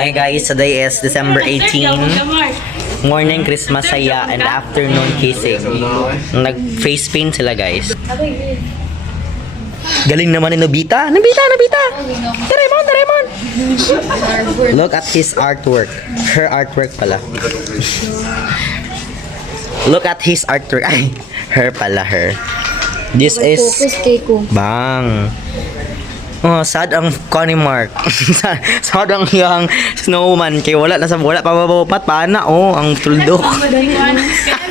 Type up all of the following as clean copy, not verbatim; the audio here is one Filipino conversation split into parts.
Hi guys, today is December 18. Morning Christmas saya and afternoon kissing. Nag-face paint sila guys. Galing naman ni Nobita. Nobita! Doraemon! Look at his artwork. Her artwork pala. Look at his artwork. Ay, her pala, her. This is... Bang. Oh, sad ang Connie Mark. Sad ang yung snowman. Kaya wala pa mababat. Paana, oh, ang tuldok.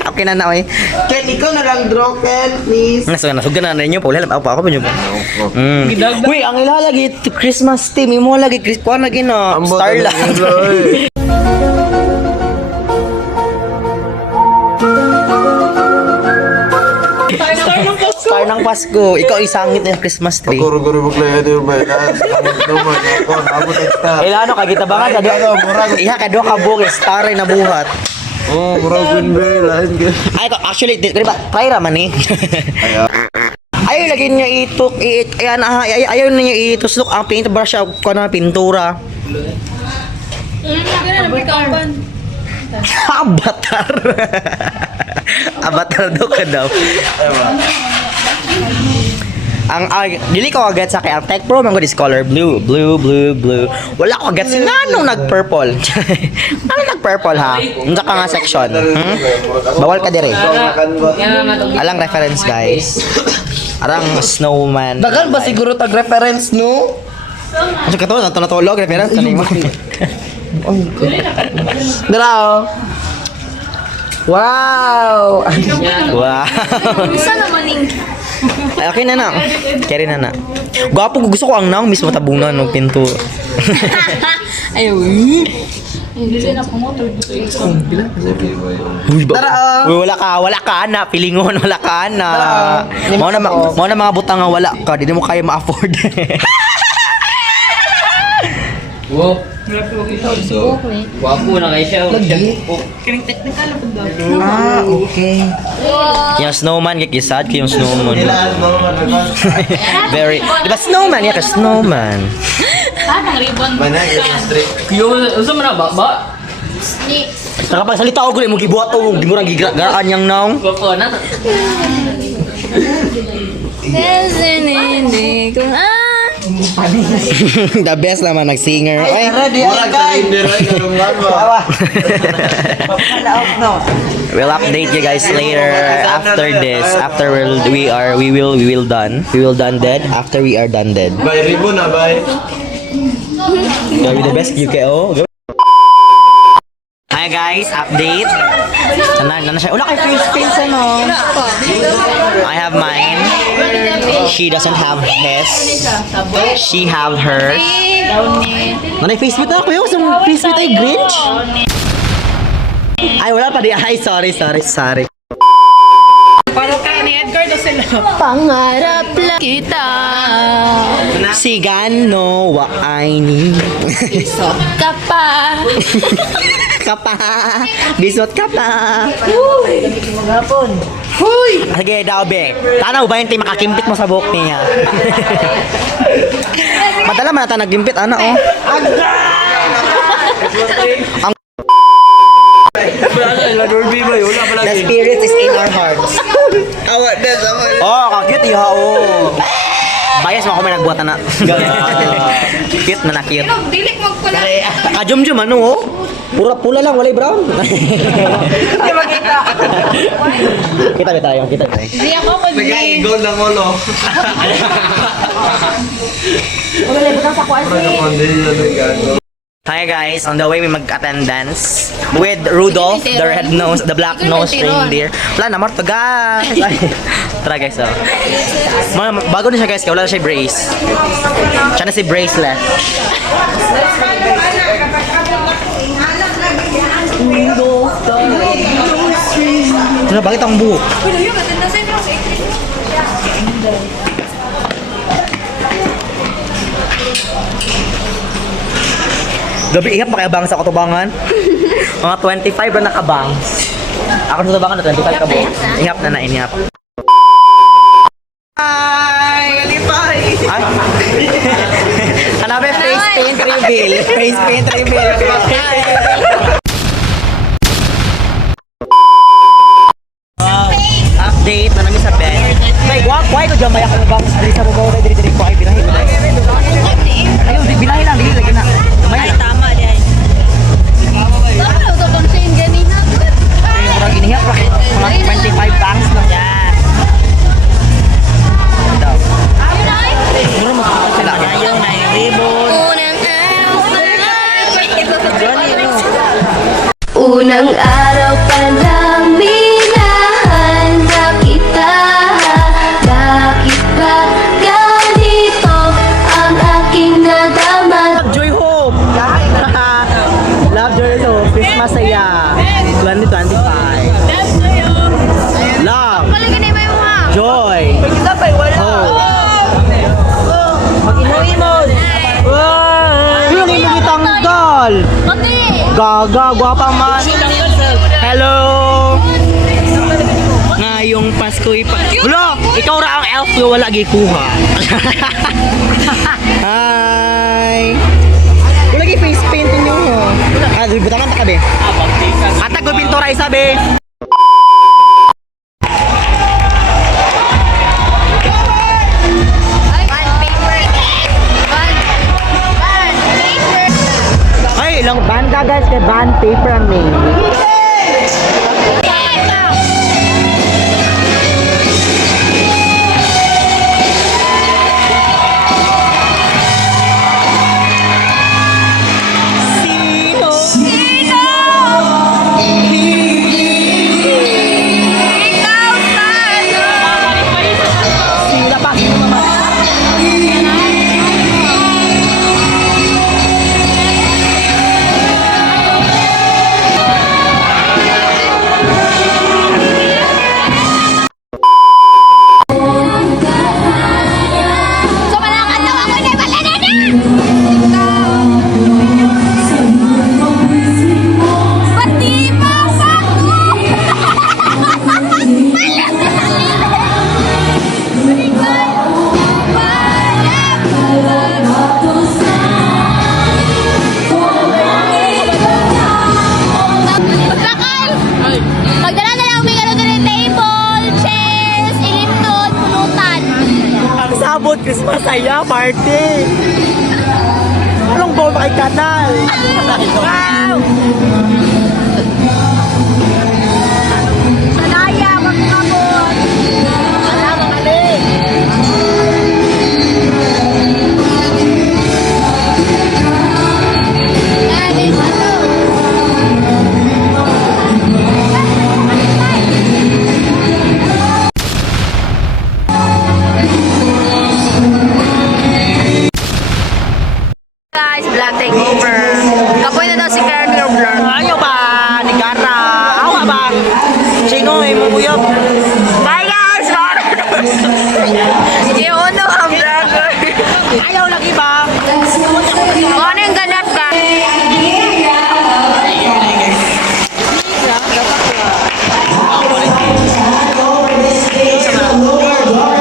Okay na na, oy. Ken, ikaw na lang draw, Ken, please. Nasugan na ninyo. Paula, ako pa nyo ba? Uy, ang ilalagi, Christmas team. Imo lagi, kuha na gina. Starlight. Star ng Pasko. Ikaw isangit na yung Christmas tree. Guru-guru buklaya din ba? Ako, nabot ang star. Ano, kagita ba nga? Iha ka doon ka buki. Star ay nabuhat. Oh, murag gunbe. Ay, actually, try raman eh. Ayaw lagi niya itok. Ayaw na niya ituslok ang paintbrush siya. Kung ano, pintura. Avatar. Avatar daw ka daw. Dili ko agad sa kay ang Tech Pro man ko this color blue. Wala ko agad si nganong nag-purple. Ano nag-purple ha? Unsa ka nga section? Bawal ka dire. Alang reference guys. Arang snowman. Dagan ba siguro tag reference no? Ano ka to? Natulog reference kanimo. Dara. Wow! Wow. Isa naman yung... Ay, okay na na. Carry na na. Gwapo, gusto ko ang naong mismo tabunan ng pinto. Ayaw. Uy, wala ka na. Pilingon, wala ka na. Mau na mga butang nga wala ka. Di mo kaya ma-afford. Wow. Wapo na kayo siya. Ah, okay. Yung snowman, kikisad ko yung snowman. Very, diba snowman? Yan ka snowman. Yung, usa mo na ba? Nakapagsalita ako gulit mo gibuhat to. Di mo nang gigaraan yung naong. Wapo na. The best naman nag-singer. Ay, Ready, guys. we'll update you guys later after this. After we will done dead. After we are done dead. Bye, ribbon na, bye. Gawin the best UKO. Hi guys, update. Nana siya. Wala kay face paint ano. I have mine. She doesn't have his. She have hers. Nanay face paint ako yung face paint ay Grinch. Ay wala pa di. Ay sorry. Pangarap lang kita. Si Gano wa ay ni. Ka pa. Kapa. Bisot kapa. Sige daw be. Tanaw ba yung makakimpit mo sa buhok niya? Madala man ata nagimpit ana oh. Ang the spirit is in our hearts. Oh, kakute iha oh. Bias mo ako may nagbuhat na. Cute na cute. Dilik magpula. Kajum-jum ano oh. Pula lang, walay brown. Hindi makita. Kita tayo. Hindi ako pag Gold lang ulo. Hi guys, on the way we mag-attendance with Rudolph, the red nose, the black nose reindeer. Wala na, Marta guys. Tara guys, oh. Bago na siya guys, kaya wala na siya brace. Siya na si bracelet. Ano, bakit ang buhok? Gabi ihap makayabang sa kutubangan. Mga 25 na nakabangs. Ako sa tubangan na 25 ka po. Ihap na ihap. Ay! Ay! Hanapin face paint review. reveal. Face paint reveal. Update na namin sa bed. May why ko dyan, may ako bang dali sa bubaw na dili ko ay binahin mo. Ayun, binahin lang, dili lagi na. Ay, tama diyan. Ano to kung sa'yo ganun na? Yung kurang inihiyak pa. Mga 25 bangs lang. Yan. Daw. Siguro magkakot sila. Yung na yung ribbon. Unang araw pa lang minahanda kita. Bakit ba ganito ang aking nadama? Love, Joy, Hope. Love, Joy, Hope. Christmas saya. 2025. Love. Palagay mo yung mga. Joy. Hope. Mag-inuin mo. Yung imo gitanggal. Pati! Gaga, gwapa man. Hello. Ngayong Pasko'y pa. Hulo, ikaw ra ang elf ko wala gikuha. Hi. Wala gi face paint niyo. Ah, butangan ta ka be. Atag go pintura isa be. Ay, ilang banda guys, kay band paper ang name. Magdala na lang may gano'n din table, chairs, ilipton, pulutan. Ang sabot, Christmas saya, party! Anong ball kay kanal? Wow! Sanaya, magkakabot. Ala, magaling! Guys, vlog takeover. Kapoy na daw si Karen your vlog. Ayaw ba? Ni Kara? Awa ba? Sino eh, mumuyog? Bye guys! Iuno ang vlogger. Ayaw lagi ba? Kung ano yung ganap ka?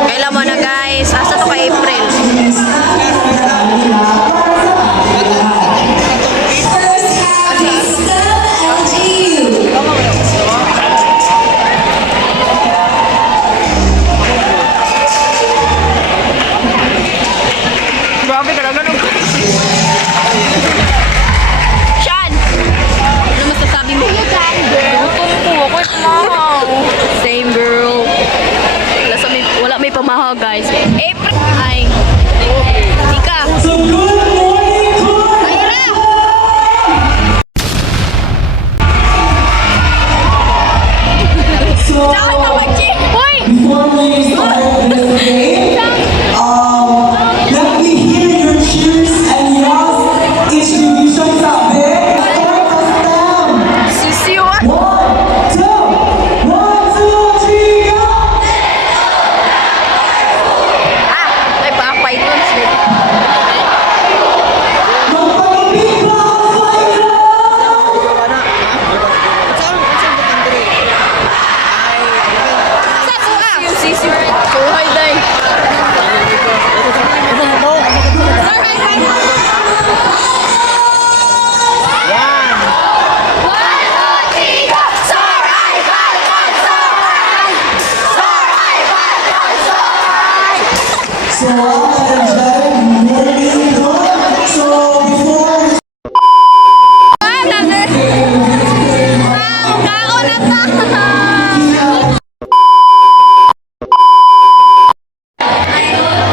Kailan mo na guys? Asa to kay April? Grabe ka na ganun. Sean! Ano masasabi mo? Same girl. Wala may pamahaw guys. April! Ay. Ika. Ayra! Saan na mag-chip? Hoy! Let me hear your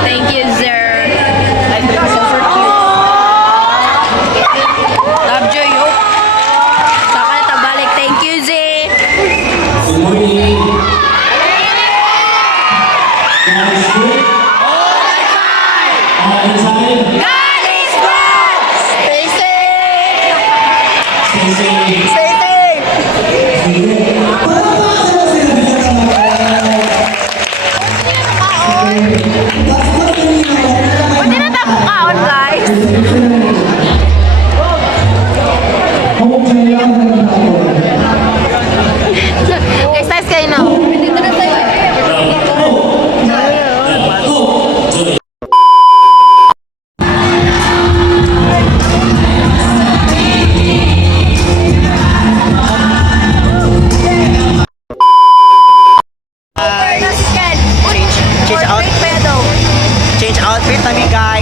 Thank you, sir. Love Joy, oh. Saka na tabalik. Thank you, Zee. Good morning. God is good! Stay safe! Stay safe! Pwede na tayo kaon, guys. Guys, nice kayo na. Pwede na tayo. Change outfit namin guys.